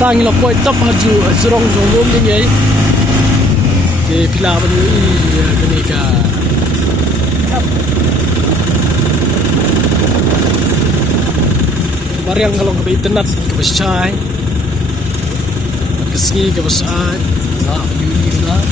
Tangi la poi top haju zrong zong Lumdiengiei ke pila bani kenika Mariang kalau ke Sngewtynad ke Phai ke Sngewtynad ke Phai lah bani lah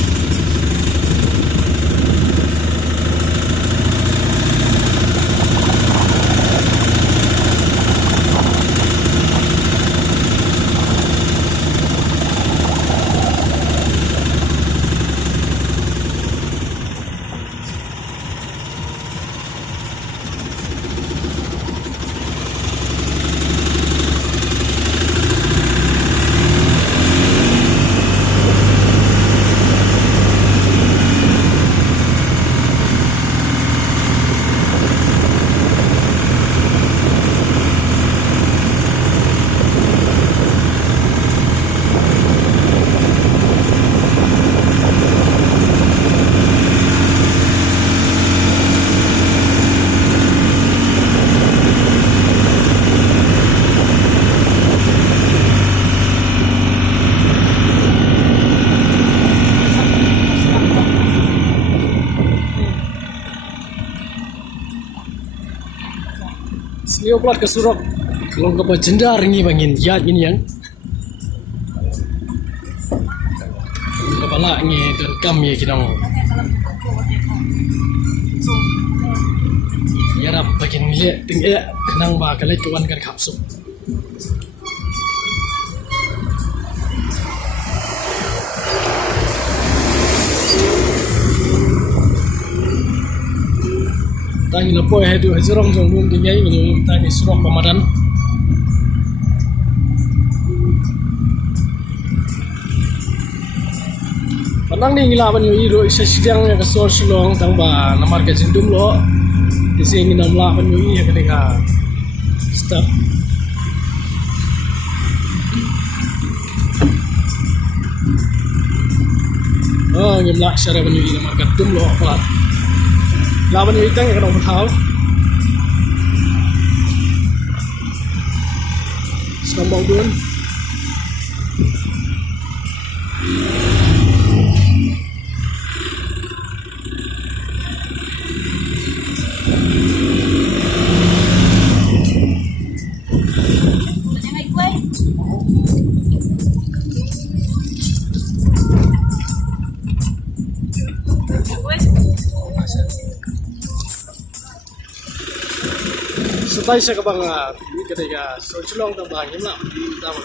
Sngewtynad ke surok kalau ke bajenda ringi bangin yat ini yang kepala ni dan kami kinang ya rap bagin le ting kenang ba kalai kawan kan kapsu Tangi la poi hedu zrong zong Lumdiengiei ngelu tangi surok pamadan Panang ni ngilaban yu iro isa sidang ya kasor Shnong tang ba namar ka jindum lo isi nginam laban yu iya ketika stop ngimla syara ban yu iya namar ka dum lo plat laban yu itang ya kana thau Sambang dun Setai saya ke bang ini ketika Shnong tang bang himla di tamu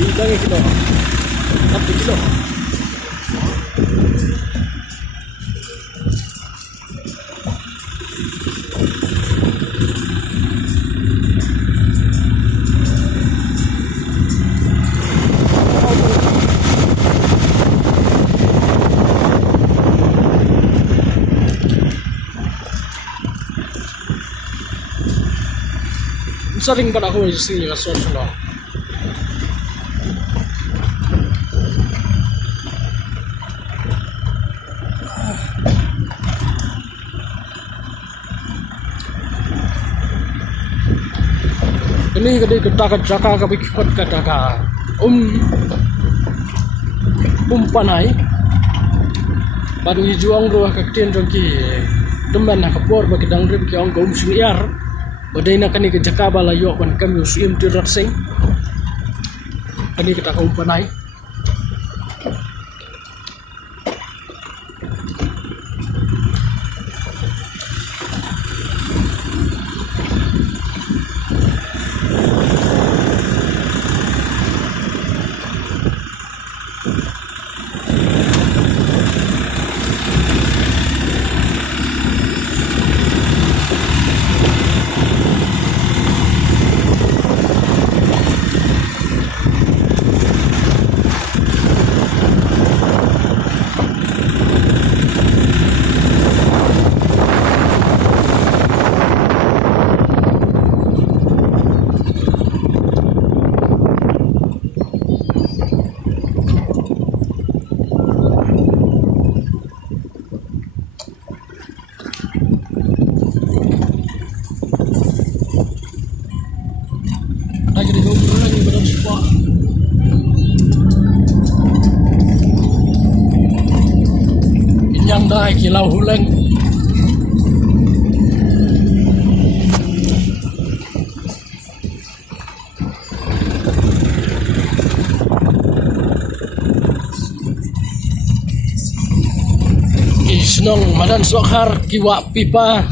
ini tangi kilo 40 kilo sering pada aku di sini ke Shnong. Ini kadai ketaka kabik kot kataka panai baru juang ruah kaktian jongki demen nak kapor bagi dangrim ki ong siniar badai nak ni ke Jakaba la yok ban kam yusim tirat sing ani ketaka panai kilau huleng. Shnong madan sokhar kiwa pipa